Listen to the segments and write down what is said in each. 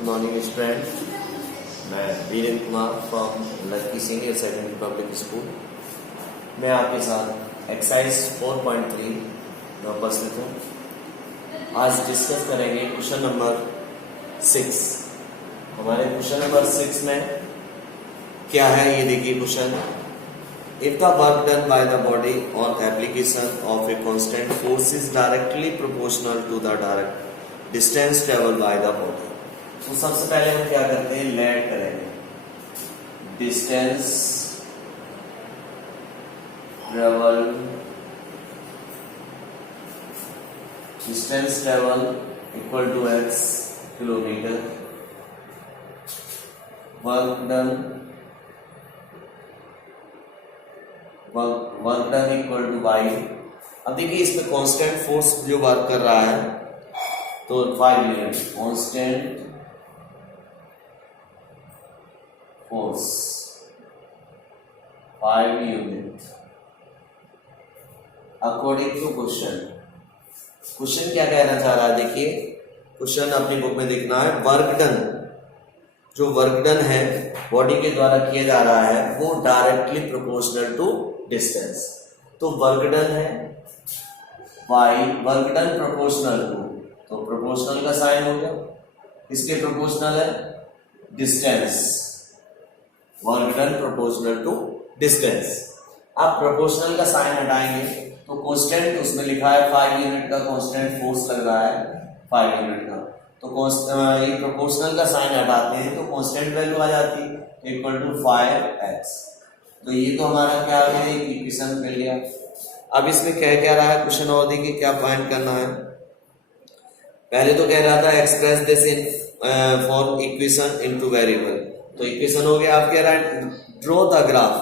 Good morning student. मैं Virendra Kumar from लड़की senior secondary public school. मैं आपके साथ एक्सरसाइज 4.3 में उपस्थित हूँ। आज डिस्कस करेंगे क्वेश्चन नंबर 6। हमारे क्वेश्चन नंबर 6 में क्या है ये देखिए question. If the work done by the body on application of a constant force is directly proportional to the direct distance traveled by the body, तो सबसे पहले हम क्या करते हैं, लेट करेंगे distance travel equal to x kilometre, work done equal to y। अब देखिए इसमें कांस्टेंट फोर्स जो वर्क कर रहा है तो 5 unit constant force 5 unit according to question क्या कहना चाह रहा है। देखिए क्वेश्चन अपनी बुक में देखना है। वर्क डन, जो वर्क डन है बॉडी के द्वारा किया जा रहा है वो डायरेक्टली प्रोपोर्शनल टू डिस्टेंस। तो वर्क डन है y, work done proportional to, तो प्रोपोर्शनल का साइन हो गया, इसके प्रोपोर्शनल है distance, work done proportional to distance. आप प्रोपोर्शनल का साइन हटाएंगे तो कांस्टेंट उसमें लिखा है 5 यूनिट का कांस्टेंट फोर्स लग रहा है 5 यूनिट का, तो ये प्रोपोर्शनल का साइन हटाते हैं तो कांस्टेंट वैल्यू आ जाती है इक्वल टू 5x। तो ये तो हमारा क्या है, इक्वेशन मिल गया। अब इसमें क्या रहा है क्वेश्चन, और देखिए क्या फाइंड करना है। पहले तो कह रहा था express this in for equation into variable, तो इक्वेशन हो गया। आप कह रहा है draw the graph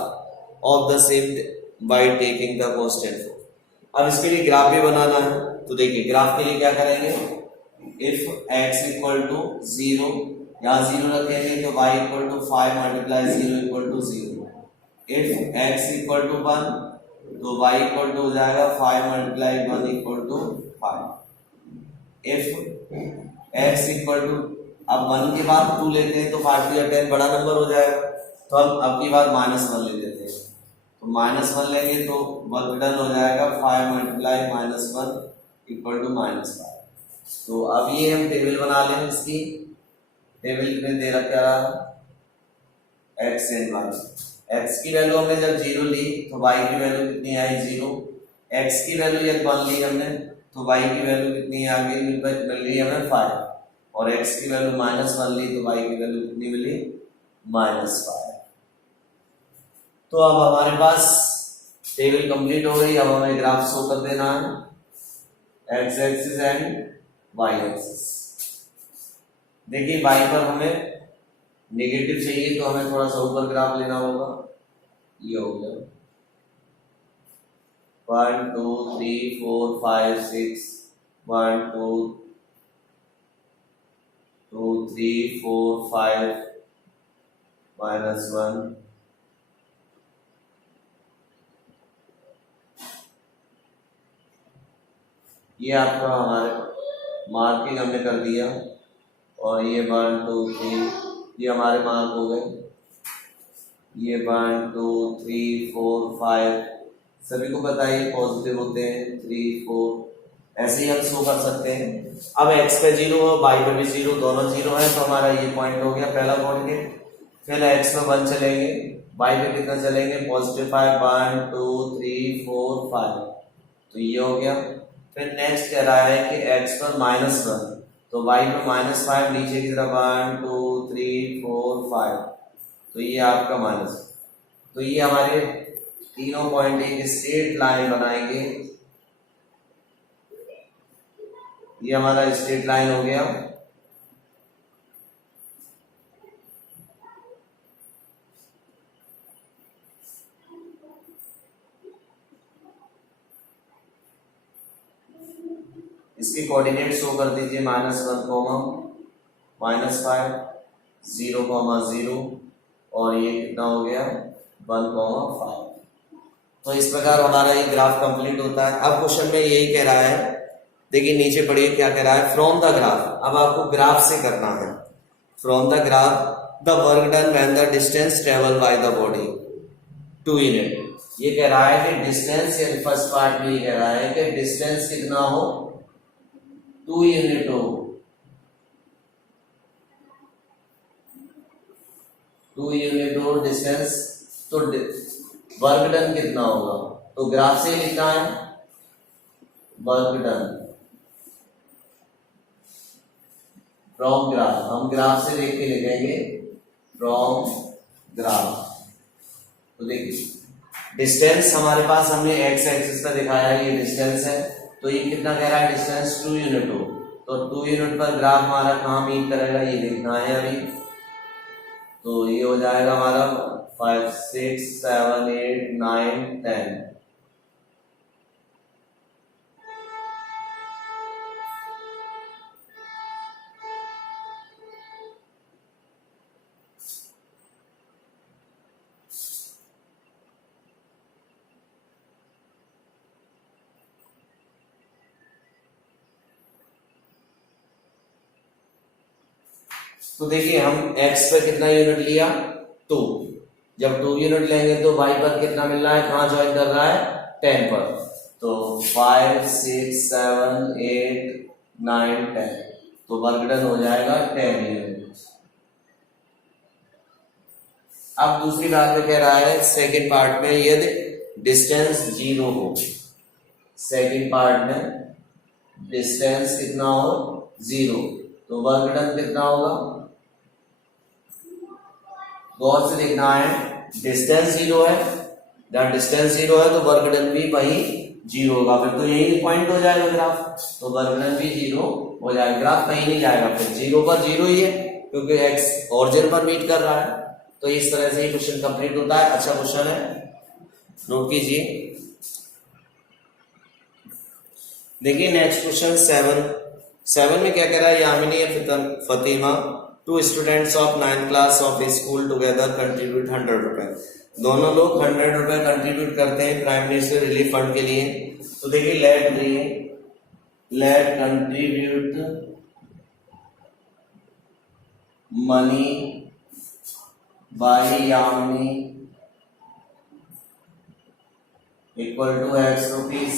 of the same by taking the constant. अब इसके लिए ग्राफ भी बनाना है, तो देखिए ग्राफ के लिए क्या करेंगे, इफ x इक्वल टू 0, यहाँ 0 रखेंगे तो y equal to 5 multiply 0 equal to 0। If x equal to 1 तो y इक्वल टू हो जाएगा 5 multiply 1 equal to 5। If x equal to, अब 1 के बाद 2 लेते हैं तो 5 या 10 बड़ा नंबर हो जाएगा, तो हम अब की बार -1 ले लेते हैं, तो -1 लेंगे तो वर्क डन हो जाएगा 5 मल्टीप्लाई -1 इक्वल टू -5। तो अब ये हम टेबल बना लें। इसकी टेबल में दे रखा रहा x एंड y। x की वैल्यू हमने जब 0 ली तो y की वैल्यू कितनी आई 0। x की वैल्यू जब 1 ली हमने तो y की वैल्यू कितनी आ गई, मिल गई हमें 5, और x की वैल्यू -1 ली तो y की वैल्यू कितनी मिली -5। तो अब हमारे पास टेबल कंप्लीट हो गई। अब हमें ग्राफ शो कर देना है, x axis and y axis. देखिए y पर हमें नेगेटिव चाहिए तो हमें थोड़ा सा ऊपर ग्राफ लेना होगा। ये हो गया 1 2 3 4 5 6 1 2 2 3 4 5 -1 ये आपका हमारे मार्किंग हमने कर दिया, और ये 1 2 3 ये हमारे मार्क हो गए। ये 1 2 3 4 5 सभी को पता है पॉजिटिव होते हैं, 3 4 ऐसे ही हम शो कर सकते हैं। अब x पे 0 हो, y पे भी 0, दोनों 0 है तो हमारा ये पॉइंट हो गया पहला पॉइंट। फिर x पे 1 चलेंगे, y पे कितना चलेंगे +5 1 2 3 4 5, तो ये हो गया। फिर नेक्स्ट कह रहा है कि x पर -1 तो y पर -5, नीचे की तरफ 1 2 3 4 5, तो ये आपका माइनस। तो ये हमारे तीनों पॉइंट एक स्ट्रेट लाइन बनाएंगे, ये हमारा स्ट्रेट लाइन हो गया। इसके कोऑर्डिनेट शो कर दीजिए -1, -5 0, 0, और ये कितना हो गया 1, 5। तो इस प्रकार हमारा ये ग्राफ कंप्लीट होता है। अब क्वेश्चन में यही कह रहा है, देखिए नीचे पढ़िए क्या कह रहा है, फ्रॉम द ग्राफ। अब आपको ग्राफ से करना है, from the graph the work done when the distance travel by the body 2 unit. ये कह रहा है कि डिस्टेंस, या फर्स्ट पार्ट में ये कह रहा है कि डिस्टेंस कितना हो, 2 यूनिट हो, 2 यूनिट हो डिस्टेंस, तो वर्क डन कितना होगा, तो ग्राफ से लिखना है वर्क डन फ्रॉम ग्राफ, हम ग्राफ से देख के लिखेंगे फ्रॉम ग्राफ। तो देखिए डिस्टेंस हमारे पास हमने एक्स एक्सिस पे दिखाया है, ये डिस्टेंस है, तो ये कितना कह रहा है डिस्टेंस 2 यूनिट हो, तो 2 यूनिट पर ग्राफ हमारा कहाँ मीट करेगा ये देखना है अभी। तो ये हो जाएगा हमारा 5 6 7 8 9 10। तो देखिए हम x पर कितना यूनिट लिया 2, जब 2 यूनिट लेंगे तो y पर कितना मिल रहा है, कहाँ ज्वाइन कर रहा है 10 पर, तो 5 6 7 8 9 10, तो वर्क डन हो जाएगा 10 यूनिट। अब दूसरी बात में कह रहा है सेकेंड पार्ट में यदि डिस्टेंस 0 हो, सेकेंड पार्ट में डिस्टेंस कितना हो 0, तो वर्क डन कितना होगा, गौर से देखना है, डिस्टेंस 0 है, जहां डिस्टेंस 0 है तो वर्क डन भी वही 0 होगा, फिर तो यही पॉइंट हो जाएगा ग्राफ, तो वर्क डन भी 0 हो जाएगा, ग्राफ कहीं नहीं जाएगा, फिर 0 पर 0 ही है क्योंकि x ऑरिजिन पर मीट कर रहा है। तो इस तरह से ये क्वेश्चन कंप्लीट होता है। अच्छा क्वेश्चन है, नोट कीजिए। देखिए नेक्स्ट क्वेश्चन 7 में क्या कह रहा है, Yamini Fatima 2 students of 9th class of school together contribute 100 रुपए, दोनों लोग 100 रुपए कंट्रीब्यूट करते हैं प्राइम मिनिस्टर रिलीफ फंड के लिए। तो देखिए let contribute money by Yamini equal to x rupees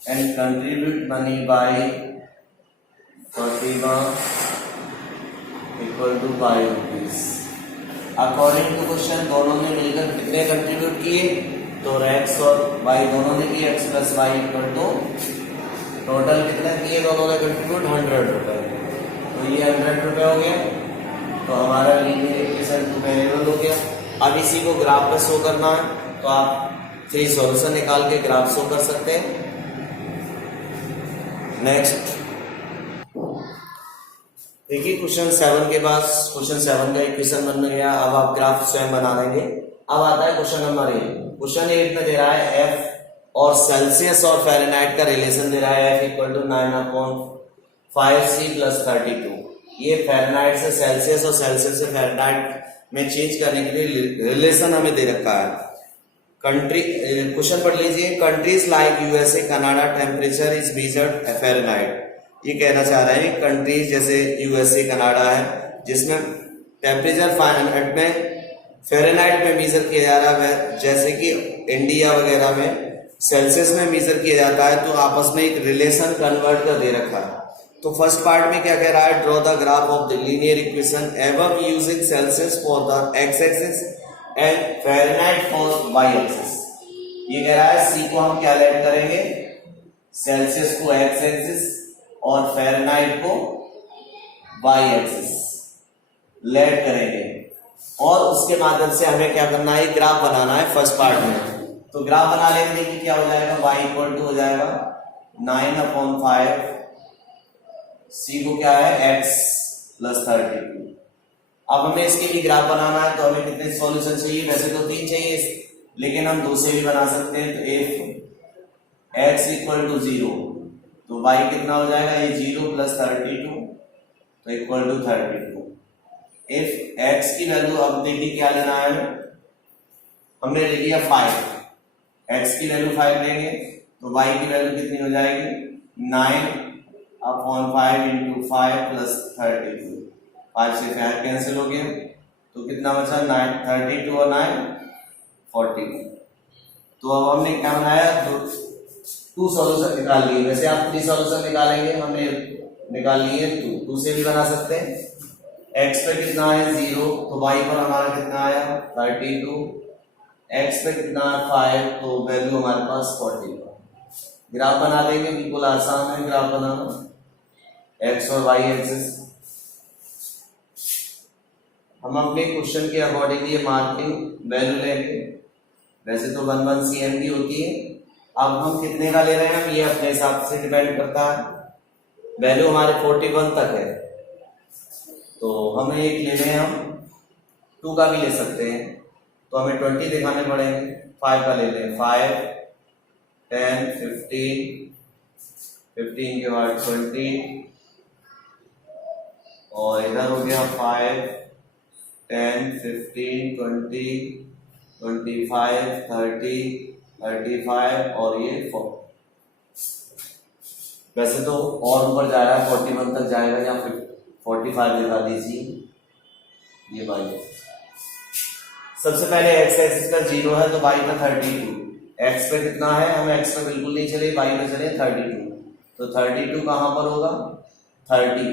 and contribute money by Fatima equal to 5 rupees. According to question दोनों ने मिलकर कितने कंट्रीब्यूट किए, तो x और y दोनों ने किए, x plus y equal to total कितना किए दोनों ने कंट्रीब्यूट 100 रुपए, तो ये 100 रुपए हो गया, तो हमारा लीनियर इक्वेशन टू वेरिएबल हो गया। अब इसी को ग्राफ पे शो करना है, तो आप फ्री सॉल्यूशन निकाल के ग्राफ शो कर सकते हैं। नेक्स्ट देखिए क्वेश्चन 7 के बाद क्वेश्चन 7 का इक्वेशन बन गया, अब आप ग्राफ स्वयं बना लेंगे। अब आता है क्वेश्चन नंबर 8। क्वेश्चन 8 में दे रहा है f और सेल्सियस और फ़ारेनहाइट का रिलेशन दे रहा है, f equal to 9/5c plus 32। ये फ़ारेनहाइट से सेल्सियस और सेल्सियस से फ़ारेनहाइट में चेंज करने के लिए रिलेशन हमें दे रखा है। कंट्री क्वेश्चन पढ़ लीजिए, countries like USA Canada temperature is measured Fahrenheit. ये कहना चाह रहे हैं कंट्रीज जैसे यूएसए कनाडा है जिसमें टेम्परेचर फ़ारेनहाइट में फ़ारेनहाइट में मेजर किया जा रहा है, जैसे कि इंडिया वगैरह में सेल्सियस में मेजर किया जाता है, तो आपस में एक रिलेशन कन्वर्ट कर दे रखा है। तो फर्स्ट पार्ट में क्या कह रहा है, draw the graph of the linear equation above using Celsius for the x axis and Fahrenheit for y axis. ये कह रहा है सी को हम क्या लेट करेंगे, सेल्सियस को एक्स एक्सिस और फ़ारेनहाइट को वाई एक्सिस लेट करेंगे, और उसके माध्यम से हमें क्या करना है, ग्राफ बनाना है फर्स्ट पार्ट में। तो ग्राफ बना लेंगे कि क्या हो जाएगा, y इक्वल टू हो जाएगा 9/5, c को क्या है x प्लस 32। अब हमें इसके लिए ग्राफ बनाना है, तो हमें कितने सॉल्यूशन चाहिए, वैसे तो 3 चाहिए लेकिन हम 2 से भी बना सकते हैं। तो if x इक्वल टू 0 तो y कितना हो जाएगा, ये 0 प्लस 32 तो इक्वल टू 32। इफ x की वैल्यू, अब देखिए क्या लेना है, हमने ले लिया 5, x की वैल्यू 5 लेंगे तो y की वैल्यू कितनी हो जाएगी, 9/5 इंटू 5 प्लस 32। 5 से 5 कैंसिल हो गया, तो कितना बचा 9, 32 और 9 40। तो अब हमने क्या बनाया, 2 सॉल्यूशन निकाल लिए। वैसे आप 3 सॉल्यूशन निकालेंगे, हमने निकाल लिए 2 से भी बना सकते हैं। x पे कितना है 0, तो y पर हमारा कितना आया 32, x पे कितना है 5, तो वैल्यू हमारे पास 40। ग्राफ बना लेंगे, बिल्कुल आसान है ग्राफ बनाना, x और y एक्सिस। हम अपने क्वेश्चन के अकॉर्डिंग ये मार्किंग वैल्यू लेंगे। वैसे तो 1 1 cm की होती है, अब हम कितने का ले रहे हैं ये अपने हिसाब से डिपेंड करता है। वैल्यू हमारे 41 तक है, तो हमें एक ले लें, हम 2 का भी ले सकते हैं, तो हमें 20 दिखाने पड़ेंगे। 5 का ले लें, 5 10 15 15 के बाद 20, और इधर हो गया 5 10 15 20 25 30 35 और ये 4। वैसे तो और ऊपर जा रहा है, 41 तक जाएगा, या फिर 45 दिखा दीजिए। ये y सबसे पहले x एक्सिस का 0 है, तो y का 32। x पे कितना है, हम x पे बिल्कुल नहीं चले, y पे चले 32। तो 32 कहां पर होगा 30,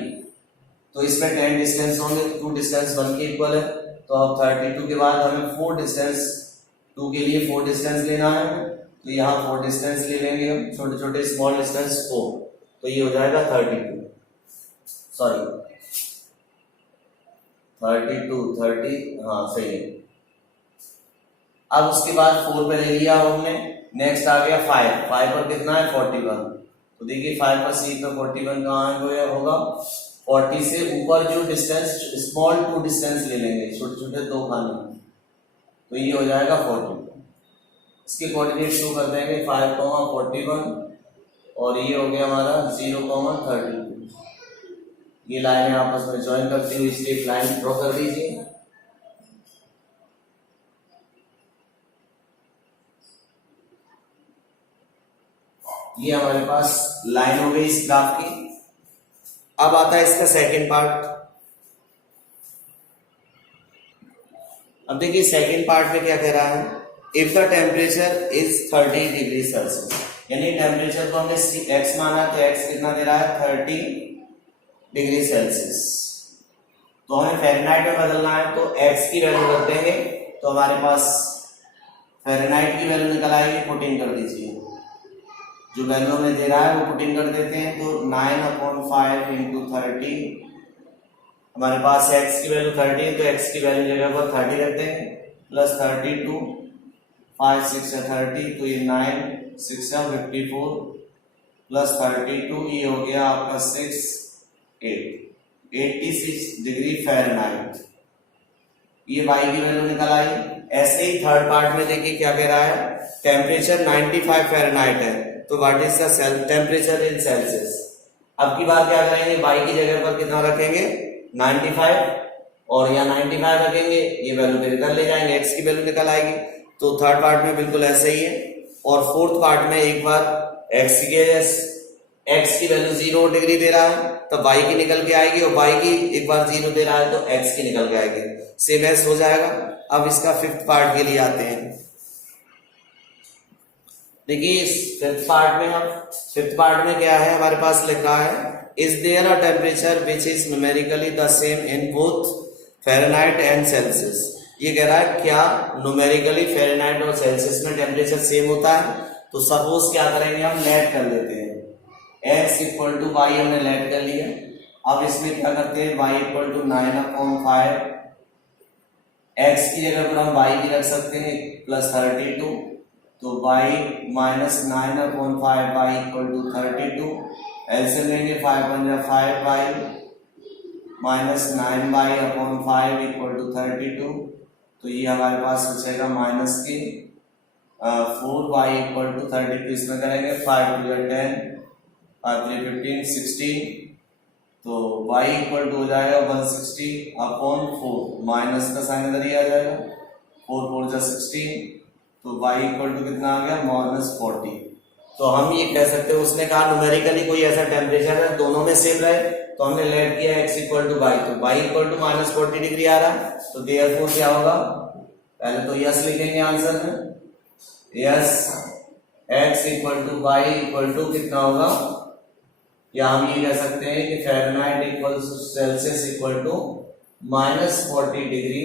तो इसमें 10 डिस्टेंस होंगे, 2 डिस्टेंस 1 के इक्वल है। तो अब 32 के बाद हमें 4 डिस्टेंस, 2 के लिए 4 डिस्टेंस लेना है, तो यहाँ 4 डिस्टेंस ले लेंगे हम, छोटे छोटे स्मॉल डिस्टेंस 4, तो ये हो जाएगा 32, सॉरी 32 30, हाँ सही है। अब उसके बाद 4 पे ले लिया हमने, नेक्स्ट आ गया 5 पर कितना है 41, तो देखिए 5 पर सी पे 41 कहाँ है, होगा 40 से ऊपर जो डिस्टेंस स्मॉल 2 डिस्टेंस ले लेंगे, छोटे छोटे 2 खाने, तो ये हो जाएगा 40। इसके कोऑर्डिनेट शो कर देंगे 5, 41, और ये हो गया हमारा 0, 32। ये लाइनें आपस में ज्वाइन करती हुई इसलिए एक लाइन ड्रॉ कर दीजिए। ये हमारे पास लाइन हो गई इस ग्राफ की। अब आता है इसका सेकंड पार्ट। अब देखिए सेकंड पार्ट में क्या कह रहा है, if the temperature is 30 degree Celsius, यानी टेम्परेचर को हमने x माना, तो x कितना दे रहा है 30 डिग्री सेल्सियस, तो हमें फ़ारेनहाइट में बदलना है, तो x की वैल्यू रख देंगे, तो हमारे पास फ़ारेनहाइट की वैल्यू निकल आएगी, पुटिंग कर दीजिए, जो वैल्यू हमें दे रहा है वो पुटिंग कर देते हैं, तो 9/5 × 30, हमारे पास x की वैल्यू 30 है, तो x की वैल्यू जगह पर 30 रख देंगे, प्लस 32 5 6 30, तो ये 9 6 54 प्लस 32, ये हो गया आपका 6 8 86 डिग्री फ़ारेनहाइट। ये y की वैल्यू निकल आई। ऐसे ही थर्ड पार्ट में देखिए क्या कह रहा है, टेम्परेचर 95 फ़ारेनहाइट है, तो what is the temperature in Celsius. अब की बार क्या करेंगे, y की जगह पर कितना रखेंगे 95, और या 95 रखेंगे, ये वैल्यू फिर इधर ले जाएंगे, x की वैल्यू निकल आएगी। तो थर्ड पार्ट में बिल्कुल ऐसे ही है, और फोर्थ पार्ट में एक बार x की वैल्यू 0 डिग्री दे रहा है, तब y की निकल के आएगी, और y की एक बार 0 दे रहा है, तो x की निकल के आएगी, सेम एस हो जाएगा। अब इसका फिफ्थ पार्ट के लिए आते हैं। देखिए फिफ्थ पार्ट में क्या है, हमारे पास लिख रहा है, is there a temperature which is numerically the same in both Fahrenheit and Celsius. ये कह रहा है क्या न्यूमेरिकली फ़ारेनहाइट और सेल्सियस में टेम्परेचर सेम होता है। तो सपोज क्या करेंगे, हम लेट कर लेते हैं, x = y हमने लेट कर लिया। अब इसमें क्या करते हैं, y = 9/5, x की जगह पर हम y की रख सकते हैं प्लस 32, तो y - 9/5 y = 32, एलसीएम लेंगे 5 × 5y माइनस 9y/5 = 32, तो ये हमारे पास बचेगा माइनस के 4y = 32, इसमें करेंगे 5 × 10 5 × 15 16, तो y = हो जाएगा 160/4, माइनस का साइन इधर ही आ जाएगा, 4 4 16, तो y = कितना आ गया -40। तो हम ये कह सकते हैं, उसने कहा न्यूमेरिकली कोई ऐसा टेम्परेचर है दोनों में सेम रहे, तो हमने लेट किया x इक्वल टू बाई, तो बाई इक्वल टू -40 डिग्री आ रहा है, तो देयरफॉर क्या होगा, पहले तो यस लिखेंगे आंसर में, yes x equal to y equal to कितना होगा, या हम ये कह सकते हैं कि Fahrenheit equal to Celsius equal to -40 degree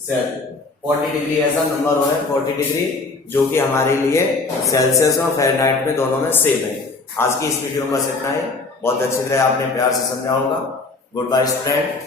Celsius. 40 degree ऐसा नंबर हो है, 40 डिग्री जो कि हमारे लिए सेल्सियस और फ़ारेनहाइट में दोनों में सेम है। आज की इस वीडियो में बस इतना ही। बहुत अच्छी तरह आपने प्यार से समझा होगा। Good bye student.